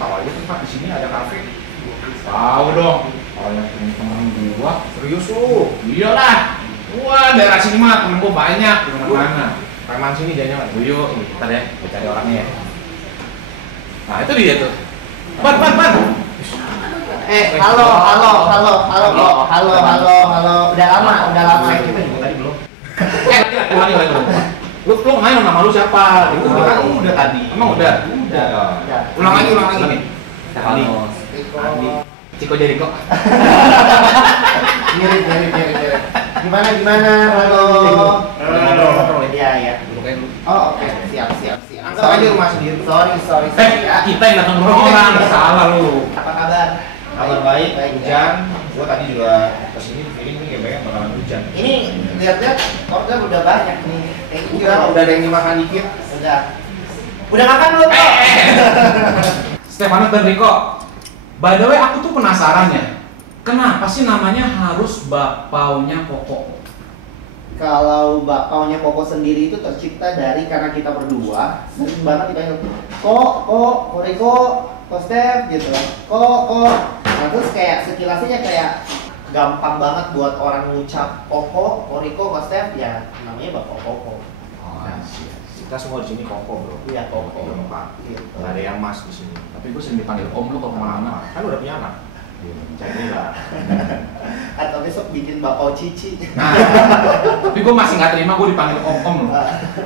tahu aja tuh Pak, di sini ada kafe. Tahu dong. Kalau yang temen gua, serius lu? Iyalah. Wah, daerah sini mah temen gua banyak di mana-mana. Preman sini jadinya Pak. Yuk, bentar ya, gua cari orangnya ya. Nah, itu dia tuh. Ban. Halo. Udah lama. Kita juga tadi belum. Lagi. Lu main nama lu siapa? Itu kan udah tadi. Emang udah? Udah. Ulang lagi nih. Andi. Ciko Jericho. Mirip. Gimana? Halo. Ngobrol. Iya. Duduk aja dulu. Oh, oke. Siap. Anggap aja rumah sendiri. Sorry. Kita yang datang ke orang. Salah lu. Apa kabar? Kabar baik. Hujan. Gua tadi juga kesini feeling nih kayak banyak bakalan hujan. Ini lihat-lihat order udah banyak nih. Udah ada yang dimakan dikit. Udah makan belum? Stefanus dan Riko. By the way, aku tuh penasaran ya. Kenapa sih namanya harus Bapaunya Koko? Kalau bakpaunya Koko sendiri itu tercipta dari karena kita berdua sering banget dipanggil Ko Riko, Ko Stef gitu. Ko. Nah terus kayak sekilasnya kayak gampang banget buat orang ngucap Koko, Riko, Ko Stef ya namanya Bapau Koko. Kita semua di sini Koko, bro. Iya, Koko. Gitu. Gak ada yang Mas di sini. Tapi gue sering dipanggil Om lu kalau kemana-mana. Kan udah punya anak. Jadi lah. Atau besok bikin Bapau Cici. Nah, tapi gue masih nggak terima gue dipanggil Om lu.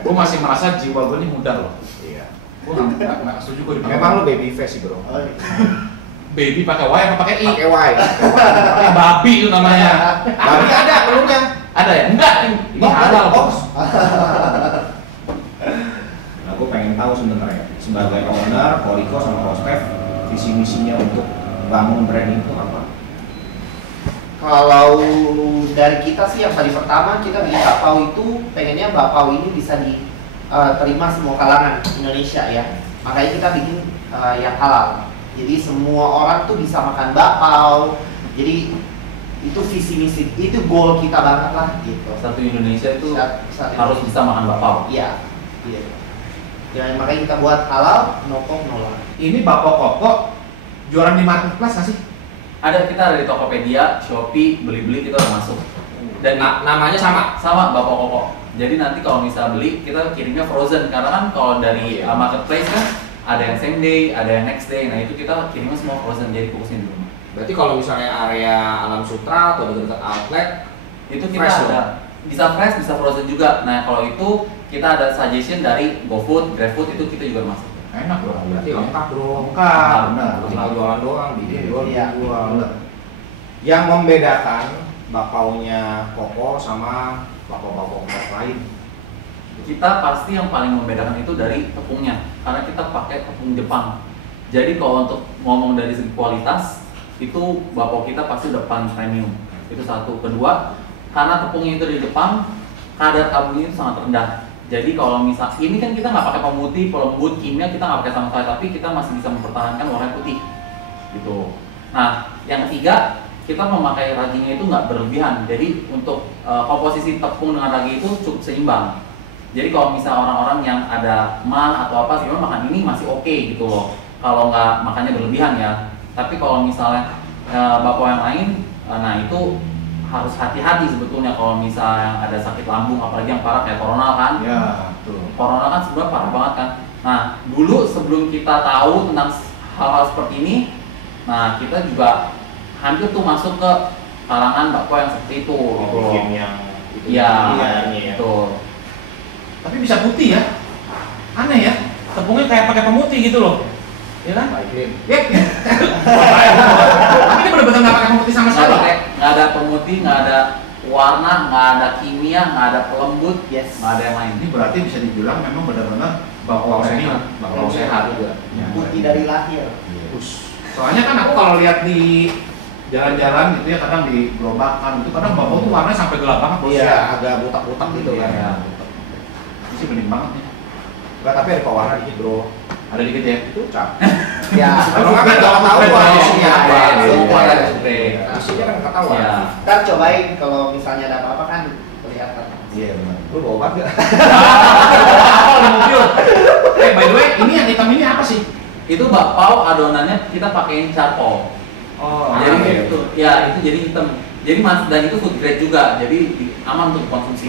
Gue masih merasa jiwa gue ini muda loh. Iya. Gue nggak setuju gue dipanggil. Memang lu baby face sih, bro. Oh, iya. Baby pakai Y apa pakai I? Pakai Y. Pakai babi itu namanya. Babi ada pelunya. Ada ya? Enggak. Ini halal, Bos. Nah, gue pengen tahu sebenarnya sebagai owner, Koriko sama Kostef, visi misinya untuk bangun brand itu apa? Kalau dari kita sih yang tadi pertama kita bikin Bapau itu pengennya Bapau ini bisa diterima semua kalangan Indonesia ya. Makanya kita bikin yang halal. Jadi semua orang tuh bisa makan Bapau. Jadi itu visi misi, itu goal kita banget lah gitu. Satu Indonesia itu Satu harus bisa makan Bapau. Iya. Ya makanya kita buat halal, no pork, no lard. Ini Bapau Koko jualan di marketplace nggak sih? Kita ada di Tokopedia, Shopee, beli-beli kita udah masuk. Dan Namanya sama. Bapau Koko. Jadi nanti kalau misal beli kita kirimnya frozen karena kan kalau dari marketplace kan ada yang same day, ada yang next day. Nah itu kita kirimnya semua frozen jadi kukusin di rumah. Berarti kalau misalnya area Alam Sutra atau dekat outlet Itu kita fresh ada bisa fresh, bisa frozen juga. Nah kalau itu kita ada suggestion dari GoFood, GrabFood itu kita juga masuk. enak loh, berarti lengkap bro. Lengkap, benar. benar. Tinggal jualan doang, dijual. Iya. Yang membedakan bapaunya Koko sama bapau-bapau lain. Kita pasti yang paling membedakan itu dari tepungnya karena kita pakai tepung Jepang. Jadi kalau untuk ngomong dari segi kualitas itu bapau kita pasti udah paling premium. Itu satu. Kedua, karena tepungnya itu dari Jepang, kadar karbonnya itu sangat rendah. Jadi kalau misal ini kan kita nggak pakai pemutih, pelembut, kimia kita nggak pakai sama sekali, tapi kita masih bisa mempertahankan warna putih, gitu. Nah, yang ketiga kita memakai raginya itu nggak berlebihan. Jadi untuk komposisi tepung dengan ragi itu cukup seimbang. Jadi kalau misal orang-orang yang ada mah atau apa sebenarnya makan ini masih oke gitu loh. Kalau nggak makannya berlebihan ya. Tapi kalau misalnya bapau yang lain, nah itu harus hati-hati sebetulnya kalau misalnya ada sakit lambung apalagi yang parah kayak corona kan. Ya, betul. Corona kan sebenarnya parah banget kan. Nah, dulu sebelum kita tahu tentang hal-hal seperti ini, nah kita juga hampir tuh masuk ke kalangan bakpao yang seperti itu gitu loh. Bikin yang itu Iya, ya. betul. Tapi bisa putih ya? Aneh ya? Tepungnya kayak pakai pemutih gitu loh. Ya kan? Ya. Tapi ini benar-benar nggak pakai pemutih sama sekali. Nggak ada pemutih, nggak ada warna, nggak ada kimia, nggak ada pelembut, Yes. nggak ada yang lain. Ini berarti bisa dibilang memang benar-benar bakpao sehat. Bakpao sehat juga. Ya. Putih dari lahir. Soalnya kan aku kalau lihat di jalan-jalan gitu ya kadang di gelobakan itu kadang bakpao tuh warnanya sampai gelap banget bos. Iya, agak butak-butak gitu kan. Iya. Ini sih bening banget nih. Enggak, tapi ada pewarna dikit, Bro. Ada dikit ya? Itu cap. Ya. Kalau nggak kan nggak tahu isinya apa. Isinya kan nggak tahu. Iya. Ntar cobain kalau misalnya ada apa-apa kan kelihatan. Iya benar. Lu bawa obat nggak? Apa di mobil? By the way, ini yang hitam ini apa sih? Itu bakpao adonannya kita pakein charcoal. Oh, Jadi itu, ya itu jadi hitam. Jadi dan itu food grade juga, jadi aman untuk konsumsi.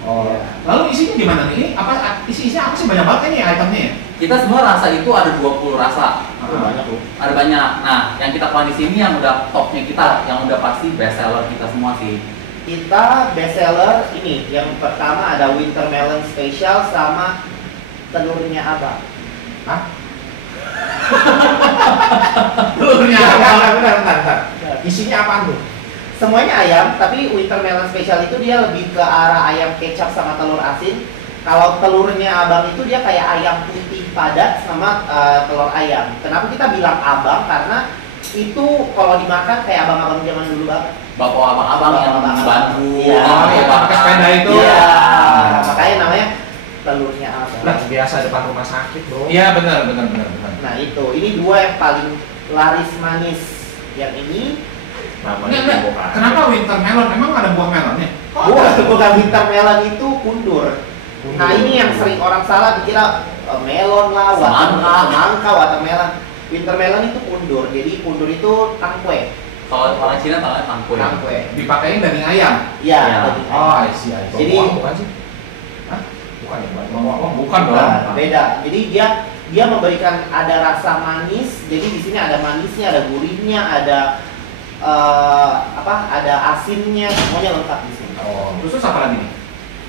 Oh. Lalu isinya gimana nih? Apa isinya apa sih, banyak banget nih itemnya ya? Kita semua rasa itu ada 20 rasa. Banyak loh. Ada banyak. Nah, yang kita keluarin di sini yang udah topnya kita, yang udah pasti best seller kita semua sih. Kita best seller ini, yang pertama ada winter melon special sama telurnya abang. Hah? Telurnya bentar. Isinya apaan tuh? Semuanya ayam, tapi winter melon special itu dia lebih ke arah ayam kecap sama telur asin. Kalau telurnya abang itu dia kayak ayam putih padat sama telur ayam. Kenapa kita bilang abang? Karena itu kalau dimakan kayak abang-abang zaman dulu banget. Bakpao abang-abang yang di Bandung. Iya, pakai sepeda itu. Iya, makanya namanya telurnya abang. Lah biasa depan rumah sakit, Bro. Iya benar. Nah itu, ini dua yang paling laris manis. Yang ini Enggak. Kenapa winter melon? Emang ada buah melonnya? bukan winter melon, itu kundur. Nah ini yang sering orang salah dikira melon lah, semangka, watermelon. Winter melon itu kundur. Jadi kundur itu tangkwe. Kalau orang Cina tahu tangkwe. Tangkwe. Dipakein daging ayam. Iya. Iya. daging ayam. Oh, I see. Jadi bukan sih? Hah? Bukan ya, Bukan dong. Nah, beda. Jadi dia memberikan ada rasa manis. Jadi di sini ada manisnya, ada gurihnya, ada ada asinnya, semuanya lengkap di sini. Oh, terus apa lagi nih?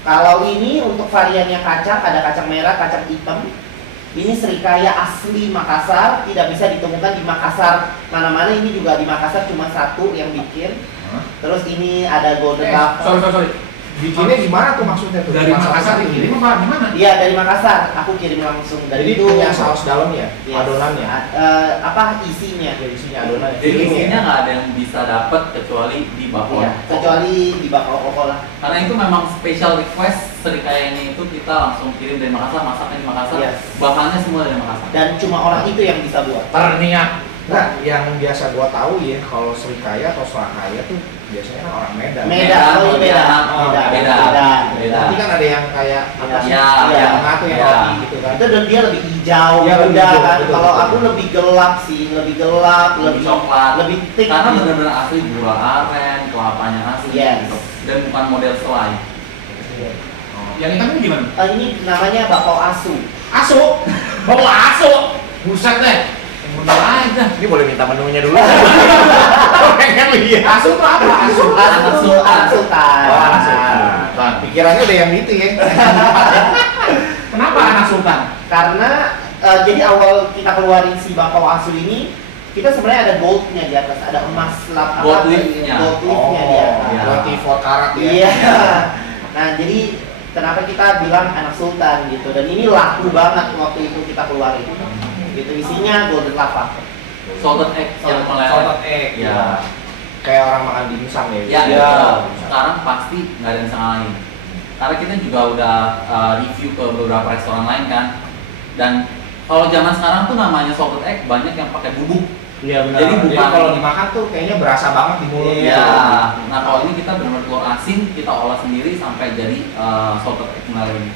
Kalau ini untuk variannya kacang, ada kacang merah, kacang hitam. Ini serikaya asli Makassar, tidak bisa ditemukan di Makassar mana-mana. Ini juga di Makassar cuma satu yang bikin. Terus ini ada golden lava. Sorry. Bikinnya gimana tuh maksudnya tuh? Dari Makassar dikirim apa gimana? Iya, dari Makassar. Aku kirim langsung dari Jadi itu. punya saus dalamnya, Yes. adonannya. Isinya. Ya, isinya adonannya. Jadi Filling isinya ya? nggak ada yang bisa dapat kecuali di bakpao. Iya, kecuali di bakal koko lah. Karena itu memang special request serikaya ini itu kita langsung kirim dari Makassar, masaknya di Makassar, Yes. bahannya semua dari Makassar. Dan cuma orang itu yang bisa buat. Terniat. Nah, yang biasa gua tahu ya, kalau Srikaya atau Srakaya tuh biasanya kan orang Medan. Medan, oh iya beda. Oh, beda. Nanti kan ada yang kayak atas Iya, yang iya. tengah tuh yang Iya. roti gitu kan. Itu dan dia lebih hijau, Iya, lebih muda hijau, kan. betul, Kalau betul. aku lebih gelap sih, lebih gelap, Lebih coklat. lebih thick. Karena gitu. benar-benar asli gula aren, kelapanya asli Yes. gitu. Dan bukan model selai. Yang hitam ini gimana? Ini namanya bakpao asu. Asu. Bawa asu. Buset deh. Bener aja. Ini boleh minta menunya dulu. Pengen lihat. Asu tuh apa? Asu. Sultan. Oh, anak sultan. Pikirannya udah yang itu ya. Kenapa anak sultan? Karena jadi awal kita keluarin si bakpao asu ini, kita sebenarnya ada goldnya di atas, ada emas Gold leaf-nya. gold leaf-nya di atas. iya. 24 karat ya. Iya. Nah, jadi kenapa kita bilang anak sultan gitu, dan ini laku banget waktu itu kita keluarin. Gitu, isinya golden lava. Salted egg yang meleleh. Salted egg. Ya. Kayak orang makan dimsum ya. Ya, Iya. sekarang pasti nggak ada yang bisa ngalahin. Karena kita juga udah review ke beberapa restoran lain kan. Dan kalau zaman sekarang tuh namanya salted egg banyak yang pakai bubuk. Iya benar. Jadi bukan kalau dimakan tuh kayaknya berasa banget di mulut. Iya. gitu. Nah kalau ini kita benar-benar telur asin kita olah sendiri sampai jadi salted egg meleleh.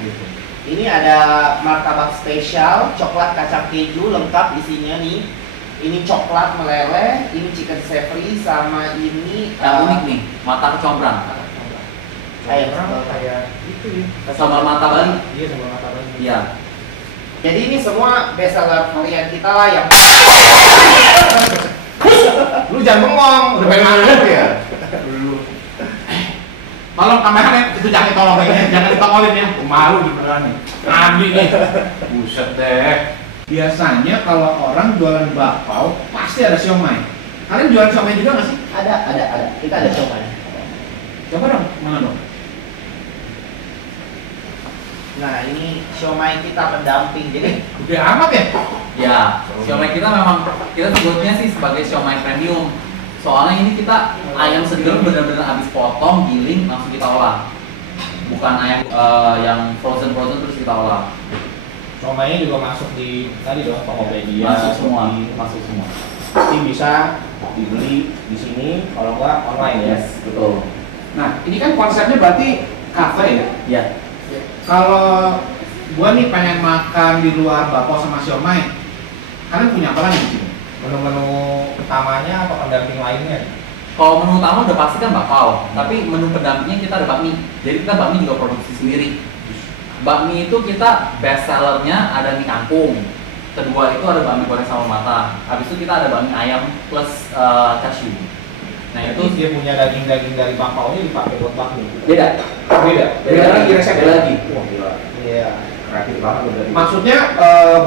Gitu. Ini ada martabak spesial, coklat kacang keju lengkap isinya nih. Ini coklat meleleh, ini chicken savory, sama ini Yang unik nih, mata kecombrang. kayak Kayak itu ya. Sambal mata Bali. Iya, sambal mata Bali. Iya. Jadi ini semua best seller varian kita lah yang Lu jangan bengong, udah pengen makan ya. Tolong kameranya itu jangan tolong lagi, jangan ditongolin ya. Malu di beneran nih. Ambil nih. Buset deh. Biasanya kalau orang jualan bakpao pasti ada siomay. Kalian jualan siomay juga nggak sih? ada. Kita ada siomay. Coba dong, mana dong? Nah, ini siomay kita pendamping. Jadi Gede amat ya? Ya, siomay kita memang kita sebutnya sih sebagai siomay premium. Soalnya ini kita ayam segar benar-benar habis potong, giling, langsung kita olah. Bukan ayam yang frozen terus kita olah. Somainya juga masuk di tadi dong Tokopedia. Masuk semua, di- masuk semua. Nanti bisa dibeli di sini kalau enggak online ya. Yes, betul. Nah, ini kan konsepnya berarti cafe ya? Ya. Kalau gua nih pengen makan di luar bakpao sama siomay, Kalian punya apa lagi di sini? Menu-menu utamanya apa pendamping lainnya? Kalau menu utama udah pasti kan bakpao, tapi menu pendampingnya kita ada bakmi. Jadi kita bakmi juga produksi sendiri. Bakmi itu kita best sellernya ada mie kangkung. Kedua itu ada bakmi goreng sama mata. Habis itu kita ada bakmi ayam plus cashew. Nah itu Dia punya daging-daging dari bakpao-nya dipakai buat bakmi. beda. Beda lagi resepnya. Beda lagi. Wah gila. Iya. Kreatif banget udah. Maksudnya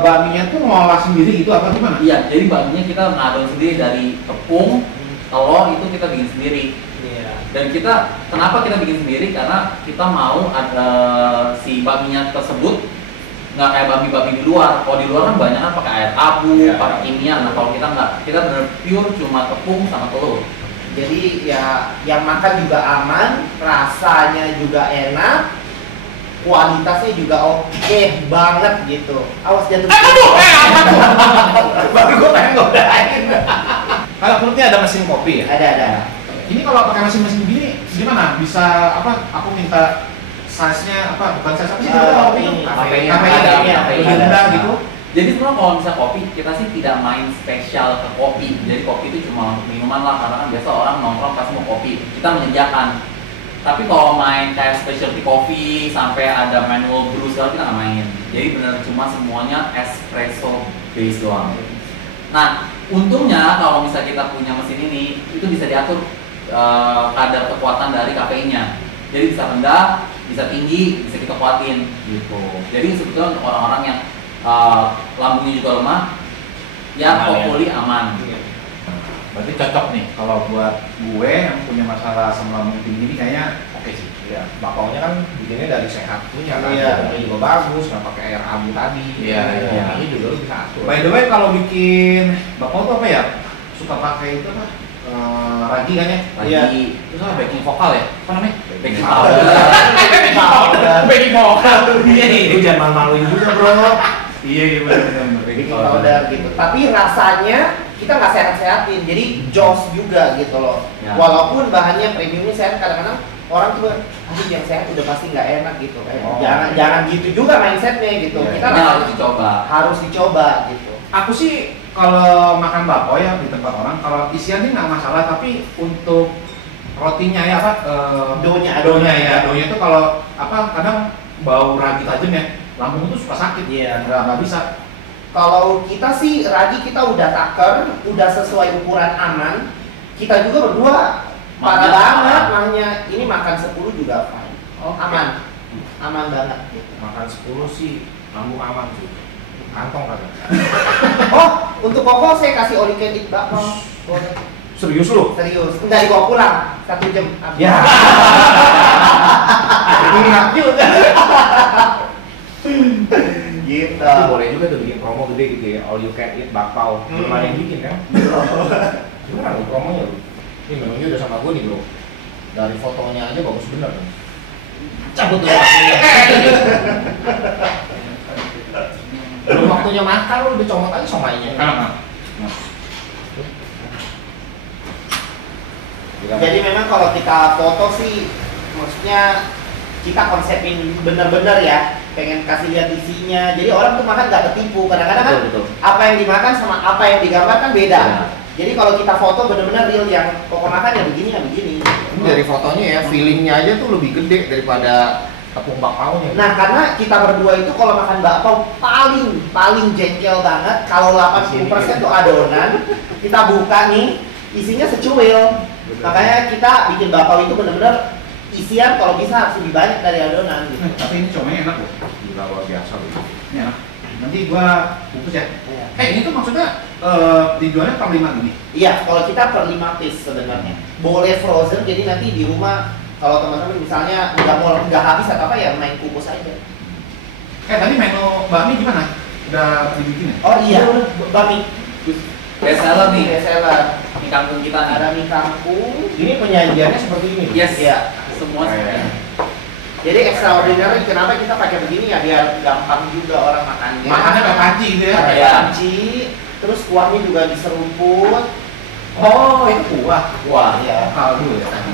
bakminya tuh ngolah sendiri gitu apa gimana? Iya, jadi bakminya kita ngadon sendiri dari tepung, telur itu kita bikin sendiri. Iya. Dan kita kenapa kita bikin sendiri? Karena kita mau ada si bakminya tersebut nggak kayak bakmi-bakmi di luar. Kalau di luar kan banyak kan pakai air abu, Iya. pakai kimia. Nah kalau kita nggak, kita benar pure cuma tepung sama telur. Jadi ya yang makan juga aman, rasanya juga enak, kualitasnya juga oke banget gitu. Awas jatuh. Aduh, apa tuh? Baru gue pengen godain. Kalau perutnya ada mesin kopi ya? Ada. Ini kalau pakai mesin-mesin gini gimana? Bisa apa? Aku minta size-nya apa? Bukan size apa sih? Kopi itu? Kafenya, Kafenya ada, ya? kafenya Lebih ada. rendah gitu? Jadi sebenarnya kalau misalnya kopi, kita sih tidak main spesial ke kopi. Jadi kopi itu cuma untuk minuman lah, karena kan biasa orang nongkrong pasti mau kopi. Kita menyediakan. Tapi kalau main kayak specialty coffee sampai ada manual brew segala kita nggak main. Jadi benar cuma semuanya espresso base doang. Nah, untungnya kalau misalnya kita punya mesin ini, itu bisa diatur kadar kekuatan dari kafeinnya. Jadi bisa rendah, bisa tinggi, bisa kita kuatin gitu. Jadi sebetulnya untuk orang-orang yang lambungnya juga lemah, ya Aman, hopefully aman. Berarti cocok nih kalau buat gue yang punya masalah asam lambung tinggi ini kayaknya oke sih. Ya, bakpao-nya kan bikinnya dari sehat punya kan. Iya. Ini juga bagus, nggak pakai air abu tadi. Iya, iya. Ini juga lu bisa atur. By the way, kalau bikin bakpao tuh apa ya? Suka pakai itu apa? Ragi kan ya? Lagi Terus apa baking vokal ya? Apa namanya? baking powder. Baking powder. Baking vokal. Iya nih. Lu jangan malu-maluin juga, Bro. Iya benar. Baking powder gitu. Tapi rasanya kita nggak sehat-sehatin, jadi jos juga gitu loh. Ya. Walaupun bahannya premiumnya sehat, kadang-kadang orang tuh aduh yang sehat udah pasti nggak enak gitu. Oh. Jangan gitu juga mindsetnya gitu. Iya, Kita Ini harus dicoba. harus dicoba gitu. Aku sih kalau makan bakpao ya di tempat orang, kalau isiannya nggak masalah, tapi untuk rotinya ya apa? Doughnya Doughnya itu kalau apa kadang bau ragi tajam ya, lambung itu suka sakit. Iya. Nggak bisa. Kalau kita sih ragi kita udah taker, udah sesuai ukuran aman. Kita juga berdua parah Maknya banget, aman. makanya ini makan 10 juga fine. Oke. Aman banget gitu. Makan 10 sih lambung aman sih. Kantong kagak. Oh, untuk Koko saya kasih all you can eat bakpao. Boleh. Serius lu? Serius, enggak dibawa pulang 1 jam. habis. Ya. Ini enak juga. Gitu. Tapi boleh juga tuh bikin promo gede gitu ya, all you can eat bakpao. Belum ada yang bikin kan? Gimana lu promonya lu? Ini menunya udah sama gue nih bro. Dari fotonya aja bagus bener kan? Cabut dulu waktunya. Belum waktunya makan lu udah comot aja somainya. Jadi memang kalau kita foto sih, maksudnya kita konsepin bener-bener ya, pengen kasih lihat isinya. Jadi orang tuh makan nggak ketipu. Kadang-kadang kan Betul. apa yang dimakan sama apa yang digambar kan beda. Ya. Jadi kalau kita foto bener-bener real yang pokok makan ya begini ya begini. Ini dari fotonya ya, feelingnya aja tuh lebih gede daripada tepung bakpaonya. Nah karena kita berdua itu kalau makan bakpao paling jengkel banget. Kalau 80% tuh adonan, kita buka nih isinya secuil. Makanya kita bikin bakpao itu bener-bener isian kalau bisa harus lebih banyak dari adonan gitu. Tapi ini comenya enak loh. Gila luar biasa loh. Ini enak. Nanti gua bungkus ya. Ini tuh maksudnya dijualnya per 5 gini. Iya, kalau kita per 5 piece sebenarnya. Boleh frozen, jadi nanti di rumah kalau teman-teman misalnya nggak habis atau apa ya main kukus aja. Tadi menu bakmi gimana? Udah dibikin ya? Oh iya, bakmi. Best seller nih, Best seller. mie kangkung kita nih. Ada mie kangkung. Ini penyajiannya seperti ini. Yes, Iya. semua seperti ini. Jadi extraordinary kenapa kita pakai begini ya biar gampang juga orang makannya. Makannya kayak panci gitu ya? Pakai Iya. panci, terus kuahnya juga diseruput. Oh, itu kuah. Wah, Iya. Kaldu ya tadi.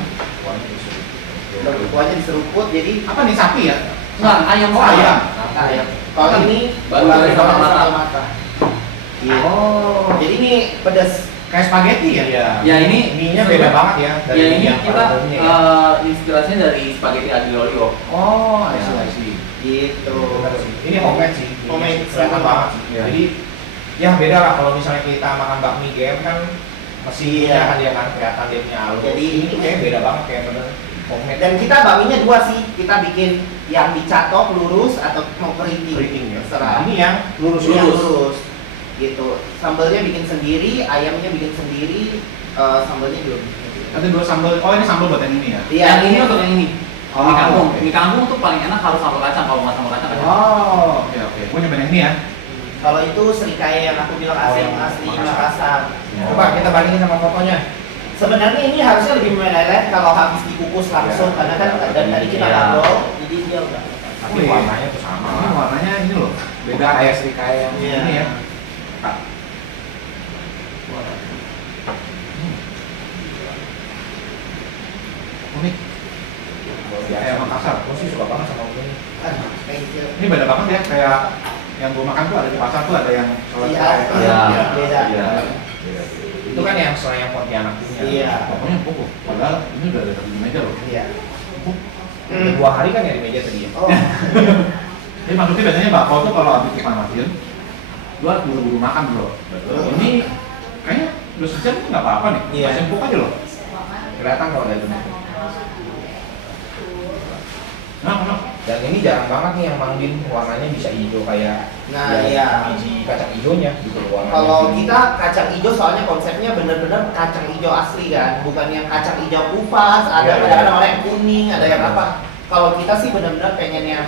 Kuahnya diseruput jadi Apa nih sapi ya? Enggak, ayam Oh, sama. ayam. ayam. Kalau ini Baru goreng sama mata. Gitu. Oh. Jadi ini pedas. Kayak spaghetti ya? Iya. Ya ini mie-nya beda banget ya. Ya ini yang kita pada umumnya ya. inspirasinya dari spaghetti aglio olio. Oh, I see. Gitu. Ini homemade sih. Homemade. Kelihatan banget sih. Iya. Jadi ya beda lah kalau misalnya kita makan bakmi GM kan mesinnya Iya. kan dia kan kelihatan dia punya halus. Jadi ini tuh kayak beda banget kayak bener homemade. Dan kita bakminya dua sih. Kita bikin yang dicatok lurus atau mau keriting. Keriting ya. Terserah. Ini yang lurus. Yang lurus. Gitu. Sambelnya bikin sendiri, ayamnya bikin sendiri, sambelnya juga bikin sendiri. Nanti dua sambal. Oh ini sambal buat yang ini ya? Iya, Yang ini untuk yang ini. Oh, mie kangkung. oke. Mie kangkung tuh paling enak harus sambal kacang. Kalau nggak sambal kacang kacang. Oh, oke. Gue nyobain yang ini ya. Kalau itu serikaya yang aku bilang asli yang asli Makassar. Makassar. Coba kita bandingin sama fotonya. Sebenarnya ini harusnya lebih meleleh kalau habis dikukus langsung Iya. karena kan dan tadi kita Iya. ngobrol jadi dia udah. Tapi warnanya tuh sama. Ini warnanya ini loh. Beda kayak serikaya yang Iya. ini ya. Unik. Kayak Makassar. Gue sih suka banget sama ini. Ini beda banget ya kayak yang gue makan tuh ada di pasar tuh ada yang Iya, Iya. beda. Iya. Itu kan yang selain yang Pontianak punya. Iya. Pokoknya empuk. Padahal ini udah ada di meja loh. Iya. Empuk. Udah 2 hari kan ya di meja tadi ya. Oh. Jadi maksudnya biasanya bakpao tuh kalau habis dipanasin, lu harus buru-buru makan bro. Ini kayaknya udah sejam tuh nggak apa-apa nih. Iya. Masih empuk aja loh. Kelihatan kalau dari rumah. Nah. Dan ini jarang banget nih yang manggin warnanya bisa hijau kayak Nah, ya, iya. biji kacang hijaunya gitu warnanya. Kalau kita kacang hijau soalnya konsepnya bener-bener kacang hijau asli kan, bukan yang kacang hijau kupas, ada Iya, kadang-kadang iya. orang yang kuning, ada yang apa. Kalau kita sih bener-bener pengen yang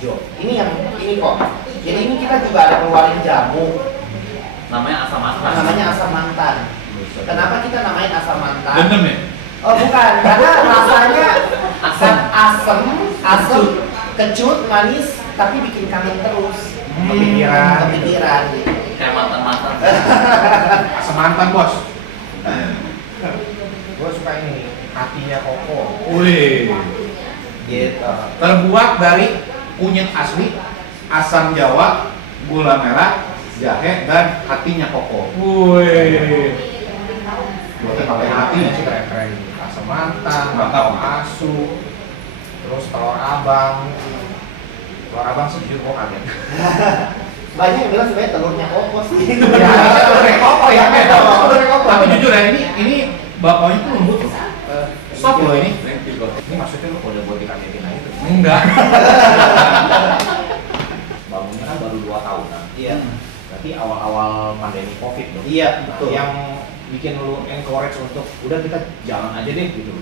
hijau. Ini yang ini kok. Jadi ini kita juga ada keluarin jamu, Namanya asam mantan. namanya asam mantan. Kenapa kita namain asam mantan? Dendam ya? Oh bukan, karena rasanya asam, kecut, manis, tapi bikin kangen terus. Kepikiran gitu. Kayak mantan-mantan. Asam mantan bos. Gue suka ini hatinya koko. Wih. Gitu. Terbuat dari kunyit asli, asam jawa, gula merah, jahe dan hatinya koko. Wih. Buatnya pakai hatinya sih keren-keren. Asam mantan, bakal asu, terus telur abang. Telur abang sih jujur kok kaget. Banyak yang bilang sebenarnya telurnya kokos sih. Ya, telurnya koko ya. Telurnya koko. Tapi jujur ya ini bakpaunya tuh lembut loh. Soft loh ini. Ini maksudnya lu kalau udah buat dikagetin aja tuh. Enggak. Bangunnya kan baru 2 tahunan. Iya. Berarti awal-awal pandemi Covid dong. Iya, betul. Yang bikin lu encourage untuk udah kita jalan aja deh gitu.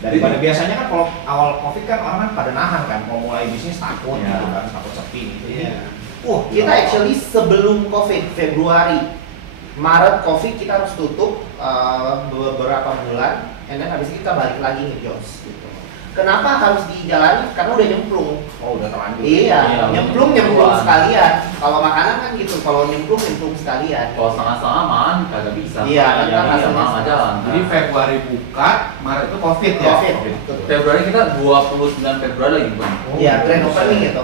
Daripada biasanya kan kalau awal Covid kan orang kan pada nahan kan mau mulai bisnis takut Iya. gitu kan, takut sepi gitu. Iya. gila. Kita actually sebelum COVID, Februari, Maret COVID kita harus tutup beberapa bulan, and then habis itu kita balik lagi ngejos gitu. Kenapa harus dijalani? Karena udah nyemplung. Oh udah terlanjur. Iya, Iya, nyemplung betul. sekalian. Kalau makanan kan gitu, kalau nyemplung sekalian. Kalau setengah-setengah malah kagak bisa. Iya, kan Jadi hasilnya malah nggak jalan. Jadi Februari buka, Maret itu Covid ya. Covid. Februari kita 29 Februari lagi bukan? Oh, Iya, grand bisa. opening gitu.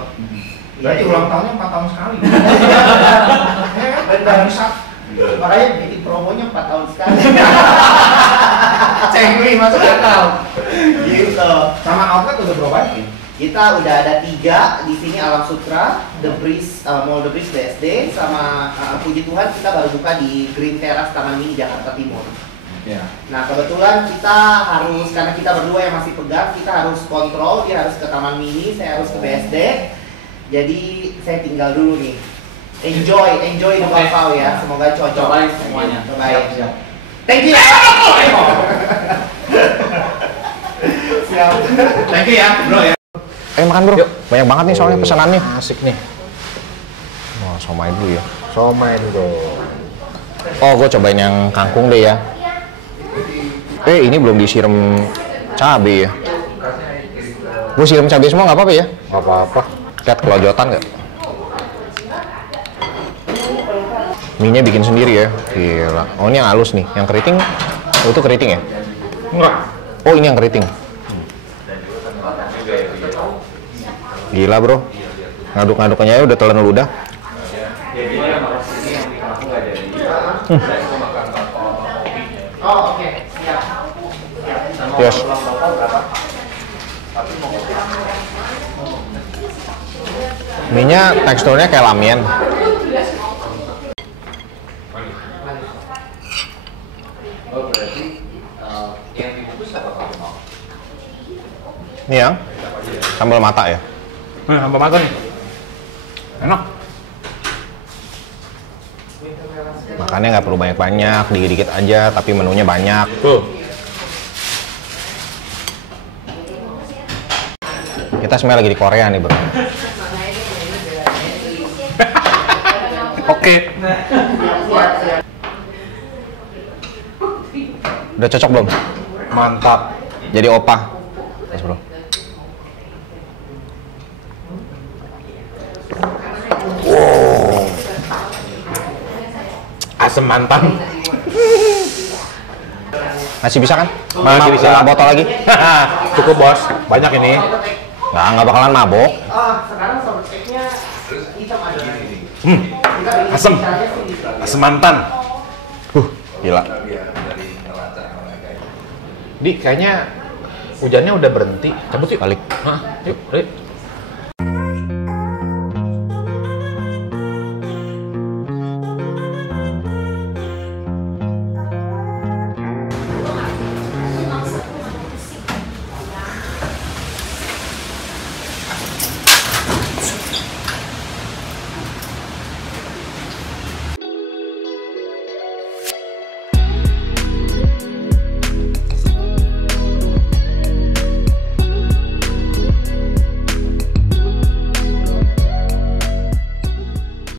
Berarti Iya, ulang iya. tahunnya 4 tahun sekali. Benar. Bisa. Makanya bikin promonya 4 tahun sekali. Cengli masuk akal. Gitu. Sama outlet udah berapa nih? Kita udah ada 3 di sini, Alam Sutra, The Breeze, Mall The Breeze BSD, sama puji Tuhan kita baru buka di Green Terrace Taman Mini Jakarta Timur. Ya. Nah kebetulan kita harus, karena kita berdua yang masih pegang, kita harus kontrol, dia harus ke Taman Mini, saya harus ke BSD. Jadi saya tinggal dulu nih. Enjoy the Oke. bakpao ya, semoga cocok. Cobain semuanya. Cobain. Siap. Thank you. Siap. Thank you ya, bro ya. Ayo makan bro, banyak banget nih soalnya pesanannya. Asik nih. Wah, somai dulu ya. Somai dulu. Oh, gue cobain yang kangkung deh ya. Ini belum disiram cabai ya. Gue siram cabai semua nggak apa-apa ya? Gak apa-apa. Lihat kelojotan nggak? Mie-nya bikin sendiri ya. Gila. Oh, ini yang halus nih. Yang keriting, oh, itu keriting ya? Enggak. Oh, ini yang keriting. Gila bro. Ngaduk-ngaduk aja udah telan ludah. makan sini yang di kampung nggak jadi. Saya itu makan kopi. Oh, oke. Siap. Sama Yes. ulang bapak berapa? Tapi mau kopi. Mie-nya teksturnya kayak ramen. Oh berarti yang dibungkus apa kamu mau? Ini ya, sambal mata ya. Sambal mata nih. Enak. Makannya nggak perlu banyak-banyak, dikit-dikit aja, tapi menunya banyak. Tuh. Kita sebenarnya lagi di Korea nih, bro. Oke. Udah cocok belum? Mantap. Jadi opa. Mas, bro. Asam mantan. Masih bisa kan? Masih bisa. 5 botol lagi? Cukup bos, banyak ini. Nggak bakalan mabok. Sekarang sorbetnya hitam aja. Asam. Asam mantan. Gila. Di, kayaknya hujannya udah berhenti. Cabut yuk. Balik. Hah, yuk,